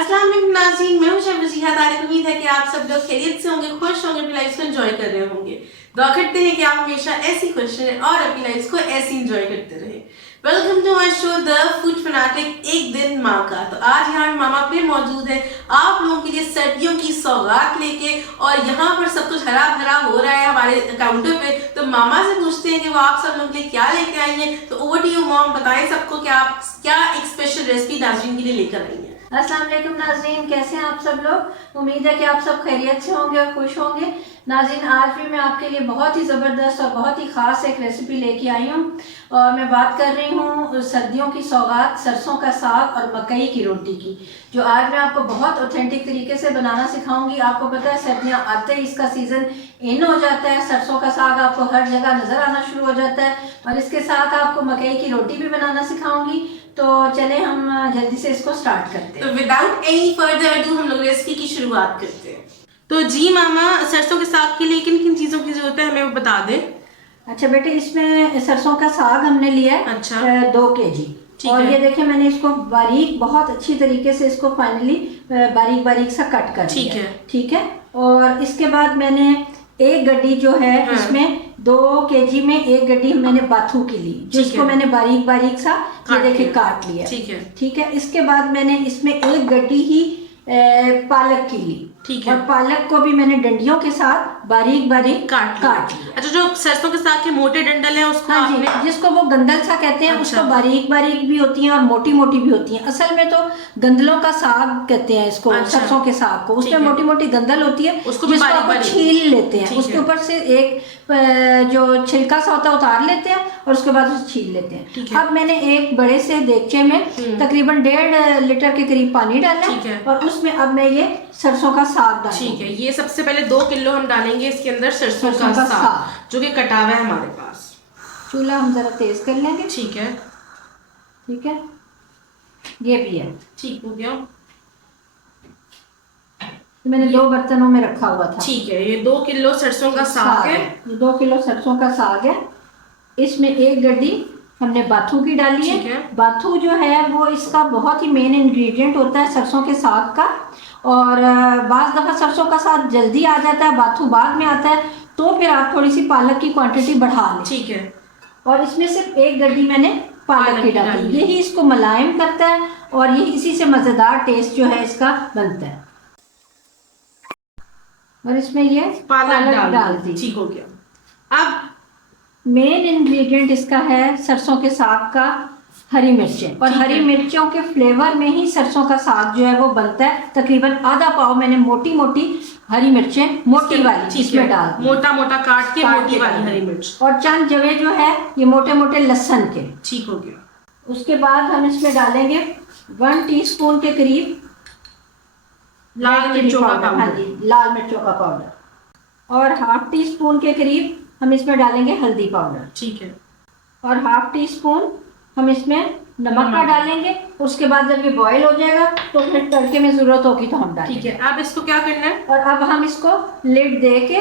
अस्सलाम वालेकुम नाज़रीन, मैं हूं शबनम तारिक। उम्मीद है कि आप सब लोग खैरियत से होंगे, खुश होंगे, अपनी लाइफ को एंजॉय कर रहे होंगे। दुआ करते हैं कि आप हमेशा ऐसी खुश रहें और अपनी लाइफ को ऐसी एंजॉय करते रहें। Welcome to my show the food fanatic, एक दिन माँ का। तो आज यहाँ मामा फिर मौजूद है आप लोगों के लिए सर्दियों की सौगात लेके, और यहाँ पर सब कुछ हरा भरा हो रहा है हमारे काउंटर पे। तो मामा से पूछते हैं कि वो आप सब लोगों के लिए क्या लेके आई हैं। तो ओवर टू यू मॉम, बताएं सबको कि आप क्या एक स्पेशल रेसिपी नाज़रीन के लिए लेकर आई हैं। अस्सलाम वालेकुम नाज़रीन, कैसे हैं आप सब लोग। उम्मीद है कि आप सब खैरियत से होंगे और खुश होंगे। नाज़रीन, आज भी मैं आपके लिए बहुत ही ज़बरदस्त और बहुत ही ख़ास एक रेसिपी लेके आई हूँ, और मैं बात कर रही हूँ सर्दियों की सौगात सरसों का साग और मकई की रोटी की, जो आज मैं आपको बहुत ऑथेंटिक तरीके से बनाना सिखाऊंगी। आपको पता है सर्दियाँ आते ही इसका सीज़न इन हो जाता है, सरसों का साग आपको हर जगह नज़र आना शुरू हो जाता है, और इसके साथ आपको मकई की रोटी भी बनाना सिखाऊंगी। तो चले हम जल्दी से इसको स्टार्ट करते हैं। तो विदाउट एनी फर्दर अडू हम लोग रेसिपी की शुरुआत करते हैं। तो जी मामा, सरसों के साग के लिए किन किन चीज़ों की ज़रूरत है हमें वो बता दें। अच्छा बेटे, इसमें सरसों का साग हमने लिया है अच्छा 2 kg, और ये देखिए मैंने इसको बारीक बहुत अच्छी तरीके से इसको फाइनली बारीक बारीक सा कट कर ठीक लिया है। ठीक है। और इसके बाद मैंने एक गड्डी जो है इसमें 2 kg में एक गड्डी मैंने बाथू की ली, जिसको मैंने बारीक बारीक सा ये देखिए काट लिया। ठीक है। इसके बाद मैंने इसमें एक गड्डी ही पालक की ली, ठीक है। और पालक को भी मैंने डंडियों के साथ बारीक बारीक काट लिया। अच्छा, जो सरसों के साग के मोटे डंडल हैं उसको हाँ जी, जिसको वो गंदल सा कहते हैं। उसको बारीक बारीक भी होती हैं और मोटी मोटी भी होती हैं। असल में तो गंदलों का साग कहते हैं इसको, सरसों के साग को। उसमें मोटी मोटी गंदल होती है, उसको बारीक छील लेते हैं। उसके ऊपर से एक जो छिलका सा होता है उतार लेते हैं, और उसके बाद उसे छील लेते हैं। अब मैंने एक बड़े से देगचे में तकरीबन 1.5 लीटर के करीब पानी डाला है, और उसमें अब मैं ये सरसों का साग डालूंगी। ठीक है, ये सबसे पहले 2 किलो हम डालेंगे इसके अंदर सरसों का साग, जो कि कटा हुआ है हमारे पास। चूल्हा हम जरा तेज कर लेंगे। ठीक है, ये भी है। ठीक हो गया। मैंने 2 बर्तनों में रखा हुआ था। ठीक है, ये 2 किलो सरसों का साग है। 2 किलो सरसों का साग है। इसमें एक गड्डी हमने बाथू की डाली है। बाथू जो है वो इसका बहुत ही मेन इंग्रेडिएंट होता है सरसों के साग का, और बाज़ दफ़ा सरसों का साग जल्दी आ जाता है, बाथू बाद में आता है, तो फिर आप थोड़ी सी पालक की क्वांटिटी बढ़ा लें। ठीक है। और इसमें सिर्फ एक गड्डी मैंने पालक की डाली, यही इसको मुलायम करता है, और यही इसी से मज़ेदार टेस्ट जो है इसका बनता है। और इसमें ये पालक डाल दी। ठीक हो गया। अब मेन इंग्रेडिएंट इसका है सरसों के साग का हरी मिर्चें, और हरी मिर्चों के फ्लेवर में ही सरसों का साग जो है वो बनता है। तकरीबन आधा पाव मैंने मोटी मोटी हरी मिर्चें, मोटी वाली इसमें डाल दी, मोटा मोटा काट के मोटी वाली हरी मिर्च, और चंद जवे जो है ये मोटे मोटे लहसुन के। ठीक हो गया। उसके बाद हम इसमें डालेंगे 1 टीस्पून के करीब लाल मिर्चों का पाउडर। हाँ जी, लाल मिर्चों का पाउडर, और 1/2 टीस्पून के करीब हम इसमें डालेंगे हल्दी पाउडर। ठीक है। और 1/2 टीस्पून हम इसमें नमक का डालेंगे। उसके बाद जब ये बॉईल हो जाएगा तो फिर तड़के में जरूरत होगी तो हम डालेंगे। ठीक है। अब इसको क्या करना है? और अब हम इसको लिड दे के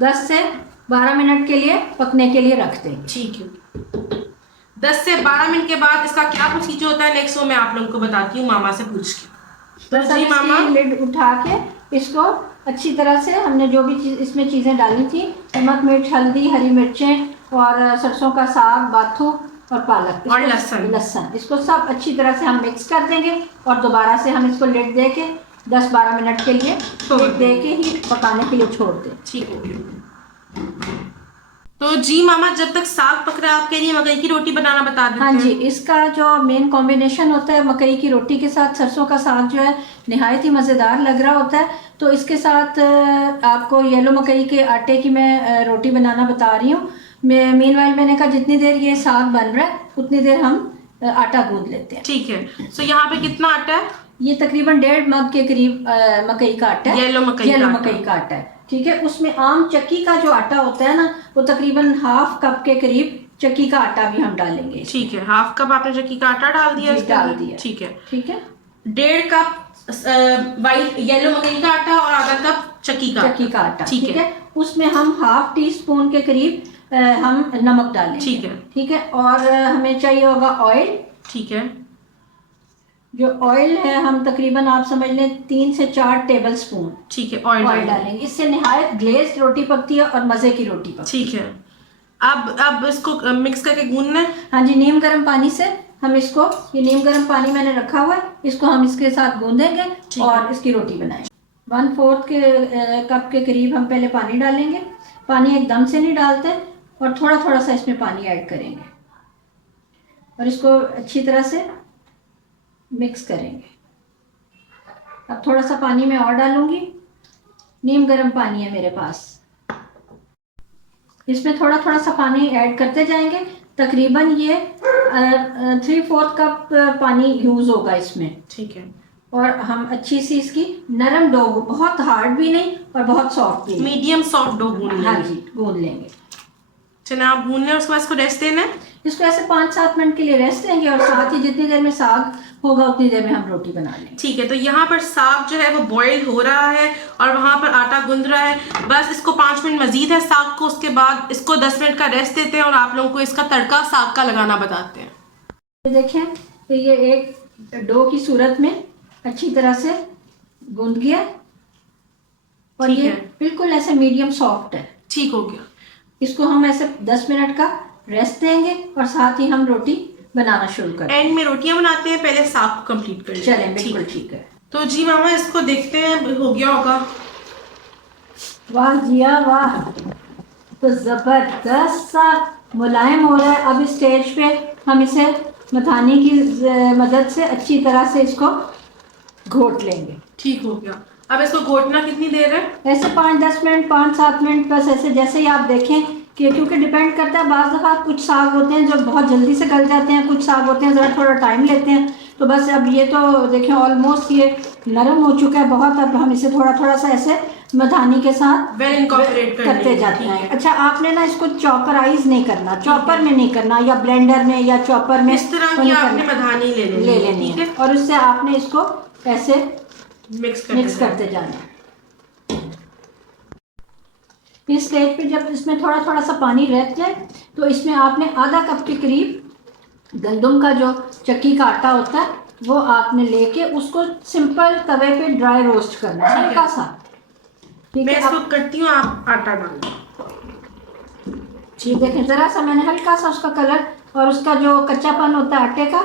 10 से 12 मिनट के लिए पकने के लिए रख देंगे। ठीक है। 10 से 12 मिनट के बाद इसका क्या प्रोसीजर होता है नेक्स्ट, वो मैं आप लोगों को बताती हूँ मामा से पूछ के। तो जी मामा, लिड उठा के इसको अच्छी तरह से हमने जो भी इसमें चीज़ें डाली थी, नमक, मिर्च, हल्दी, हरी मिर्चें और सरसों का साग, बाथू और पालक और लहसुन, इसको सब अच्छी तरह से हम मिक्स कर देंगे, और दोबारा से हम इसको लिड दे के 10-12 मिनट के लिए लिड दे के ही पकाने के लिए छोड़ दें। ठीक हो गया। तो जी मामा, जब तक साग पक रहा है आप कह रही है मकई की रोटी बनाना बता देते हैं। हाँ जी, इसका जो मेन कॉम्बिनेशन होता है मकई की रोटी के साथ सरसों का साग जो है नहायत ही मज़ेदार लग रहा होता है। तो इसके साथ आपको येलो मकई के आटे की मैं रोटी बनाना बता रही हूँ। मीनवाइल मैंने कहा जितनी देर ये साग बन रहा है उतनी देर हम आटा गूंद लेते हैं। ठीक है। सो यहाँ पे कितना आटा है? ये तकरीबन 1.5 मग के करीब मकई का आटा है, येलो मकई का आटा है। ठीक है। उसमें आम चक्की का जो आटा होता है ना, वो तकरीबन 1/2 कप के करीब चक्की का आटा भी हम डालेंगे। ठीक है। 1/2 कप आपने चक्की का आटा डाल दिया? डाल दिया। ठीक है। 1.5 कप वाइट येलो मकई का आटा और आधा कप चक्की का आटा। ठीक है। उसमें हम 1/2 टीस्पून के करीब हम नमक डालेंगे। ठीक है। और हमें चाहिए होगा ऑयल। ठीक है। जो ऑयल है हम तकरीबन आप समझ लें 3 से 4 टेबल स्पून ठीक है, ऑयल ऑयल डालेंगे। इससे निहायत ग्लेज्ड रोटी पकती है और मज़े की रोटी पकती ठीक है। अब इसको मिक्स करके गूंदना है। है। हाँ जी, नीम गर्म पानी से हम इसको, ये नीम गर्म पानी मैंने रखा हुआ है, इसको हम इसके साथ गूंदेंगे और इसकी रोटी बनाएंगे। 1/4 के कप के करीब हम पहले पानी डालेंगे। पानी एकदम से नहीं डालते और थोड़ा थोड़ा सा इसमें पानी ऐड करेंगे और इसको अच्छी तरह से मिक्स करेंगे। अब थोड़ा सा पानी मैं और डालूंगी। नीम गर्म पानी है मेरे पास, इसमें थोड़ा थोड़ा सा पानी ऐड करते जाएंगे। तकरीबन ये 3/4 कप पानी यूज़ होगा इसमें। ठीक है। और हम अच्छी सी इसकी नरम डो, बहुत हार्ड भी नहीं और बहुत सॉफ्ट भी नहीं, मीडियम सॉफ्ट डो गूंद लेंगे। हाँ जी, गूंद लेंगे। चलिए आप गूंद लें, उसके बाद इसको रेस्ट देना है। इसको ऐसे 5-7 मिनट के लिए रेस्ट देंगे और साथ ही जितनी देर में साग होगा उतनी देर में हम रोटी बना लेंगे। ठीक है, तो यहाँ पर साग जो है वो बॉईल हो रहा है और वहाँ पर आटा गूंद रहा है। बस इसको 5 मिनट मजीद है साग को, उसके बाद इसको 10 मिनट का रेस्ट देते हैं और आप लोगों को इसका तड़का साग का लगाना बताते हैं। देखें तो ये एक डो की सूरत में अच्छी तरह से गूंद गया और ठीक ये है। बिल्कुल ऐसे मीडियम सॉफ्ट है। ठीक हो गया। इसको हम ऐसे 10 मिनट का रेस्ट देंगे और साथ ही हम रोटी बनाना शुरू करें। एंड में रोटियां बनाते हैं, पहले साग को कंप्लीट कर लेते हैं। चलें, बिल्कुल ठीक है। तो जी मामा इसको देखते हैं हो गया होगा। वाह जिया वाह, तो जबरदस्त सा मुलायम हो रहा है। अब इस स्टेज पे हम इसे मथानी की मदद से अच्छी तरह से इसको घोट लेंगे। ठीक हो गया। अब इसको घोटना कितनी देर है? ऐसे 5-10 मिनट, 5-7 मिनट, बस ऐसे जैसे ही आप देखें कि, क्योंकि डिपेंड करता है, बाज़ दफ़ा कुछ साग होते हैं जो बहुत जल्दी से गल जाते हैं, कुछ साग होते हैं ज़रा थोड़ा टाइम लेते हैं। तो बस अब ये तो देखें ऑलमोस्ट ये नरम हो चुका है बहुत। अब हम इसे थोड़ा थोड़ा सा ऐसे मधानी के साथ वेल इनकॉर्पोरेट करते जाते हैं। अच्छा, आपने ना इसको चॉपराइज नहीं करना, चॉपर में नहीं करना या ब्लेंडर में या चॉपर में, इस तरह की आपने मधानी ले लेनी है और उससे आपने इसको ऐसे मिक्स करते जाना है। इस स्टेज पे जब इसमें थोड़ा थोड़ा सा पानी रह जाए तो इसमें आपने आधा कप के करीब गंदम का जो चक्की का आटा होता है वो आपने लेके उसको सिंपल तवे पे ड्राई रोस्ट करना है हल्का सा। मैं इसको करती हूँ, आप आटा डालो। जी देखें, ज़रा सा मैंने हल्का सा उसका कलर और उसका जो कच्चापन होता है आटे का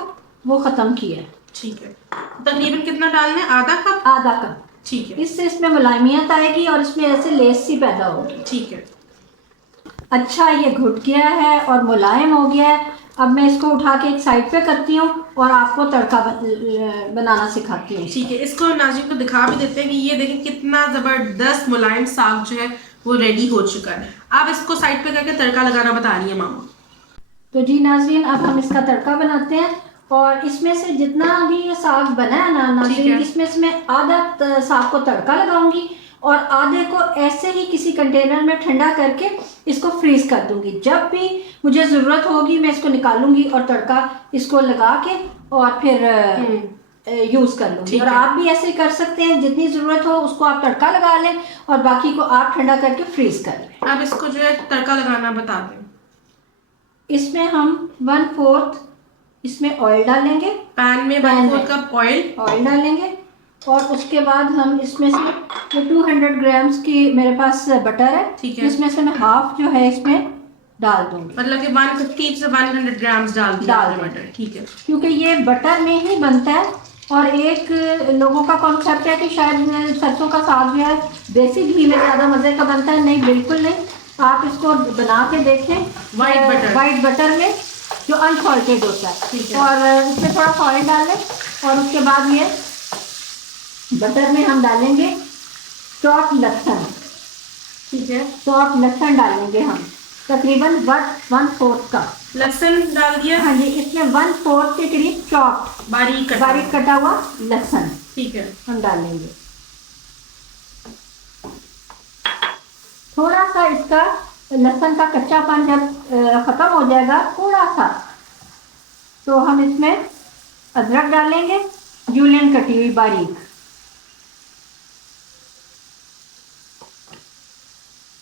वो ख़त्म किया है। ठीक है। तकरीबन कितना डालना है? आधा कप। आधा कप। ठीक है। इससे इसमें मुलायमियत आएगी और इसमें ऐसे लेस सी पैदा होगी। ठीक है। अच्छा, ये घुट गया है और मुलायम हो गया है। अब मैं इसको उठा के एक साइड पे करती हूँ और आपको तड़का बनाना सिखाती हूँ। ठीक है, इसको नाज़रीन को दिखा भी देते हैं कि ये देखें कितना ज़बरदस्त मुलायम साग जो है वो रेडी हो चुका है। अब इसको साइड पे करके तड़का लगाना बता रही है मामा। तो जी नाज़रीन, अब हम इसका तड़का बनाते हैं और इसमें से जितना भी ये साग बना है ना नाज़रीन, इसमें से मैं आधा साग को तड़का लगाऊंगी और आधे को ऐसे ही किसी कंटेनर में ठंडा करके इसको फ्रीज कर दूंगी। जब भी मुझे ज़रूरत होगी मैं इसको निकालूंगी और तड़का इसको लगा के और फिर यूज़ कर लूँगी। और आप भी ऐसे कर सकते हैं, जितनी ज़रूरत हो उसको आप तड़का लगा लें और बाकी को आप ठंडा करके फ्रीज कर लें। अब इसको जो है तड़का लगाना बता दें। इसमें हम 1/4 इसमें ऑयल डालेंगे। पैन में 1/4 कप ऑयल डालेंगे और उसके बाद हम इसमें से 200 ग्राम्स की मेरे पास बटर है। ठीक है। इसमें से मैं हाफ जो है इसमें डाल दूंगी, मतलब कि 150 से 100 ग्राम्स डाल बटर। ठीक है, क्योंकि ये बटर में ही बनता है। और एक लोगों का कॉन्सेप्ट है कि शायद सरसों का साग जो है देसी घी में ज़्यादा मज़े का बनता है। नहीं, बिल्कुल नहीं। आप इसको बना के देखें वाइट बटर में जो अनसॉल्टेड होता है। और इसमें थोड़ा सा ऑयल डालें और उसके बाद ये बटर में हम डालेंगे चॉप लहसुन। ठीक है, चॉप लहसुन डालेंगे हम तकरीबन 1/4 का लहसुन डाल दिया। हाँ जी, इसमें 1/4 के करीब चॉप बारीक कटा हुआ लहसुन, ठीक है, हम डालेंगे। थोड़ा सा इसका लहसुन का कच्चापन जब ख़त्म हो जाएगा थोड़ा सा, तो हम इसमें अदरक डालेंगे, जूलियन कटी हुई बारीक।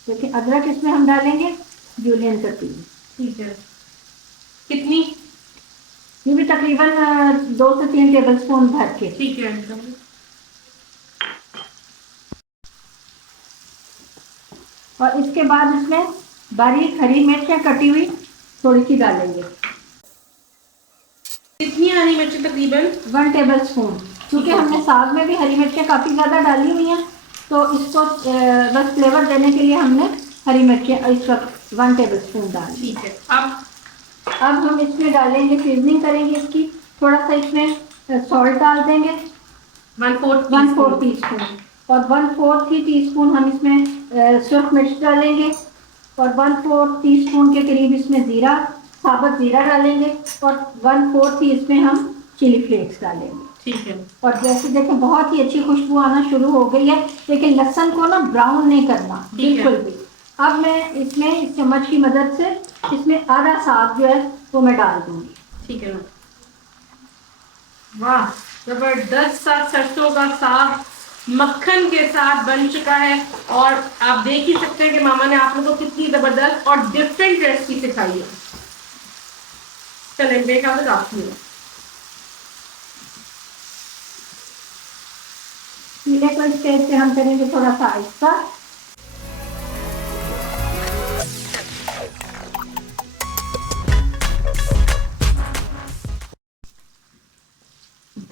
देखिए, अदरक इसमें हम डालेंगे जूलियन कटी हुई। ठीक है। कितनी? ये भी तकरीबन 2 से 3 टेबल स्पून भर के। ठीक है एकदम। और इसके बाद इसमें बारीक हरी मिर्च कटी हुई थोड़ी सी डालेंगे। कितनी हरी मिर्ची? तकरीबन 1 टेबल स्पून, क्योंकि हमने साग में भी हरी मिर्चें काफ़ी ज़्यादा डाली हुई हैं, तो इसको बस फ्लेवर देने के लिए हमने हरी मिर्चें इस वक्त 1 टेबल स्पून डाली। ठीक है। अब हम इसमें डालेंगे, सीजनिंग करेंगे इसकी। थोड़ा सा इसमें सॉल्ट डाल देंगे, 1/4 टीस्पून, और 1/4 टीस्पून हम इसमें सुर्ख मिर्च डालेंगे, और 1/4 टीस्पून के करीब इसमें ज़ीरा, साबुत ज़ीरा डालेंगे, और 1/4 इसमें हम चिली फ्लेक्स डालेंगे। ठीक है। और जैसे देखें बहुत ही अच्छी खुशबू आना शुरू हो गई है, लेकिन लहसुन को ना ब्राउन नहीं करना बिल्कुल भी। अब मैं इसमें इस चम्मच की मदद से इसमें आधा साग जो है वो मैं डाल दूंगी। ठीक है। वाह, जबरदस्त सा सरसों का साग मक्खन के साथ बन चुका है, और आप देख ही सकते हैं कि मामा ने आप लोगों को कितनी जबरदस्त और डिफरेंट रेसिपी सिखाई है। चलें देखा तो काफी है। पीले को इस स्टेज पे हम करेंगे थोड़ा सा आहिस्ता।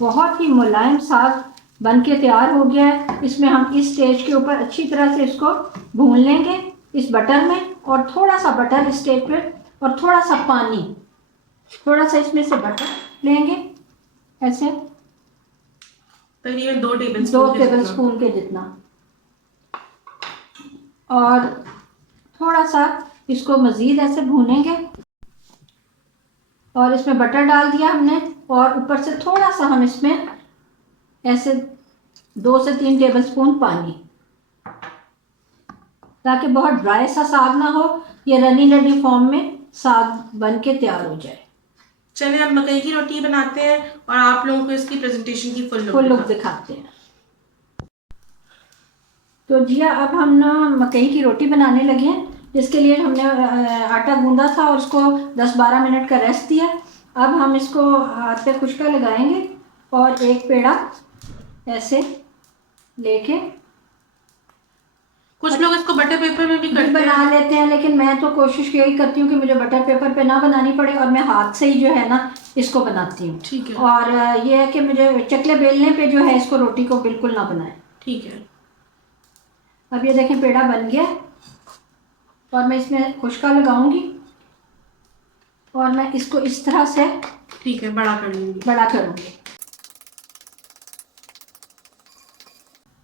बहुत ही मुलायम साग बन के तैयार हो गया है। इसमें हम इस स्टेज के ऊपर अच्छी तरह से इसको भून लेंगे इस बटर में, और थोड़ा सा बटर इस स्टेज पे, और थोड़ा सा पानी, थोड़ा सा इसमें से बटर लेंगे ऐसे, तकरीबन 2 टेबल स्पून के जितना, और थोड़ा सा इसको मज़ीद ऐसे भूनेंगे। और इसमें बटर डाल दिया हमने, और ऊपर से थोड़ा सा हम इसमें ऐसे 2 से 3 टेबल स्पून पानी, ताकि बहुत ड्राई सा साग ना हो, ये रनी रनी फॉर्म में साग बन के तैयार हो जाए। चलिए अब मकई की रोटी बनाते हैं और आप लोगों को इसकी प्रेजेंटेशन की फुल लुक दिखाते हैं। तो जी अब हम ना मकई की रोटी बनाने लगे हैं, जिसके लिए हमने आटा गूंदा था और उसको 10-12 मिनट का रेस्ट दिया। अब हम इसको हाथ पे खुशका लगाएंगे, और एक पेड़ा ऐसे लेके, कुछ लोग इसको बटर पेपर में भी करते बना लेते हैं, लेकिन मैं तो कोशिश यही करती हूँ कि मुझे बटर पेपर पे ना बनानी पड़े, और मैं हाथ से ही जो है ना इसको बनाती हूँ। ठीक है। और ये है कि मुझे चकले बेलने पे जो है इसको रोटी को बिल्कुल ना बनाए। ठीक है। अब ये देखें पेड़ा बन गया, और मैं इसमें खुशका लगाऊंगी, और मैं इसको इस तरह से, ठीक है, बड़ा करूंगी।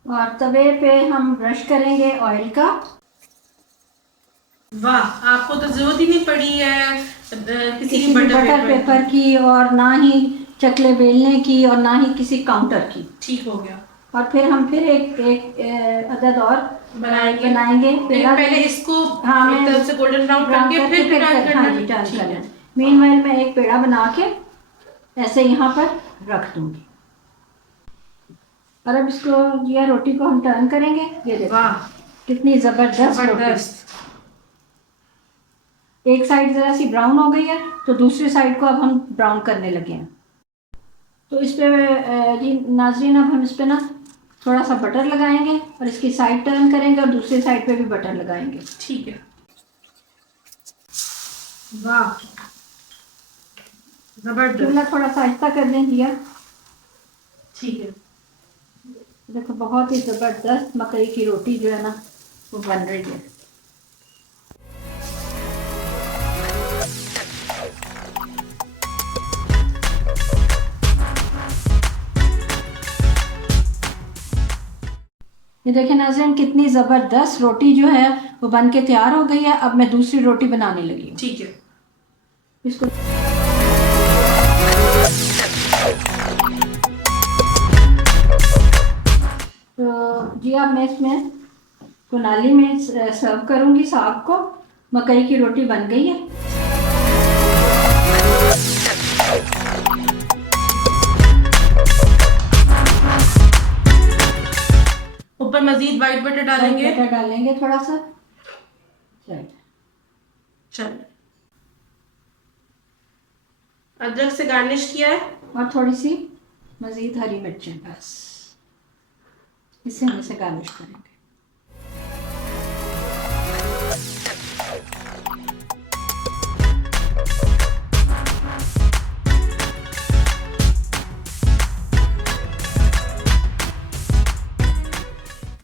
और तवे पे हम ब्रश करेंगे ऑयल का। वाह, आपको तो जरूरत ही नहीं पड़ी है किसी बटर पेपर की, और ना ही चकले बेलने की, और ना ही किसी काउंटर की। ठीक हो गया। और फिर हम फिर एक अदद और बनाएंगे। पहले इसको एक तरफ से गोल्डन ब्राउन करके फिर टर्न करना। मीनवाइल मैं एक पेड़ा बना के ऐसे यहाँ पर रख दूंगी, और अब इसको ये रोटी को हम टर्न करेंगे। ये देखो कितनी जबरदस्त। एक साइड जरा सी ब्राउन हो गई है, तो दूसरी साइड को अब हम ब्राउन करने लगे हैं। तो इस पे जी नाजरीन, अब हम इस पे ना थोड़ा सा बटर लगाएंगे, और इसकी साइड टर्न करेंगे, और दूसरी साइड पे भी बटर लगाएंगे। ठीक है। वाह, जबरदस्त। थोड़ा सा आहिस्ता कर दें दिया। ठीक है। देखो बहुत ही जबरदस्त मकई की रोटी जो है ना वो बन रही है। ये देखें नाज़रीन, कितनी ज़बरदस्त रोटी जो है वो बन के तैयार हो गई है। अब मैं दूसरी रोटी बनाने लगी हूँ। ठीक है। इसको तो जी अब मैं इसमें कुनाली में सर्व करूँगी साग को। मकई की रोटी बन गई है। ऊपर मजीद व्हाइट बटर डालेंगे। थोड़ा सा। चल अदरक से गार्निश किया है। और थोड़ी सी मज़ीद हरी मिर्चें, बस इसे हम इसे गार्निश करेंगे।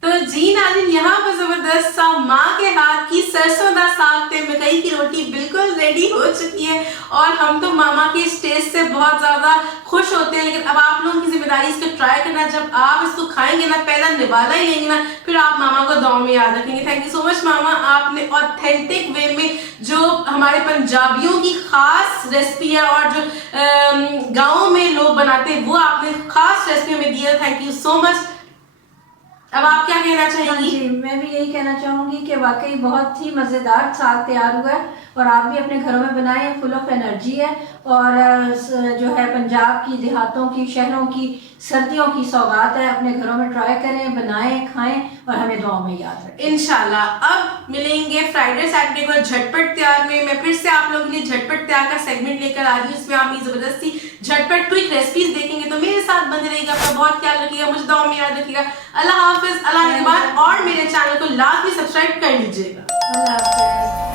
तो जी नाज़रीन, यहाँ पर जबरदस्त सा माँ के हाथ की सरसों दा साग ते मकई की रोटी बिल्कुल रेडी हो चुकी है और हम तो मामा के इस टेस्ट से बहुत ज़्यादा खुश होते हैं। लेकिन अब आप लोगों की जिम्मेदारी इसको ट्राई करना। जब आप इसको खाएंगे ना, पहला निवाला ही लेंगे ना, फिर आप मामा को दुआ में याद रखेंगे। थैंक यू सो मच मामा, आपने ऑथेंटिक वे में जो हमारे पंजाबियों की खास रेसिपी है और जो गाँव में लोग बनाते हैं वो आपने खास रेसिपी में दिया। Thank you so much. अब आप क्या कहना चाहेंगी? जी, मैं भी यही कहना चाहूँगी कि वाकई बहुत ही मज़ेदार साग तैयार हुआ है और आप भी अपने घरों में बनाएं। फुल ऑफ एनर्जी है और जो है पंजाब की, देहातों की, शहरों की सर्दियों की सौगात है। अपने घरों में ट्राई करें, बनाएं, खाएं और हमें दुआ में याद रखें इंशाल्लाह। अब मिलेंगे फ्राइडे सैटरडे को झटपट तैयार में। मैं फिर से आप लोगों के लिए झटपट तैयार का सेगमेंट लेकर आ रही हूँ। इसमें आप जबरदस्ती झटपट क्विक रेसिपीज देखेंगे, तो मेरे साथ बंद रहेगा। अपना बहुत ख्याल रखिएगा, मुझे दुआ में याद रखिएगा। अल्लाह हाफिज, अल्लाह निगहबान और मेरे चैनल को लाजमी सब्सक्राइब कर लीजिएगा। अल्लाह हाफ़िज़।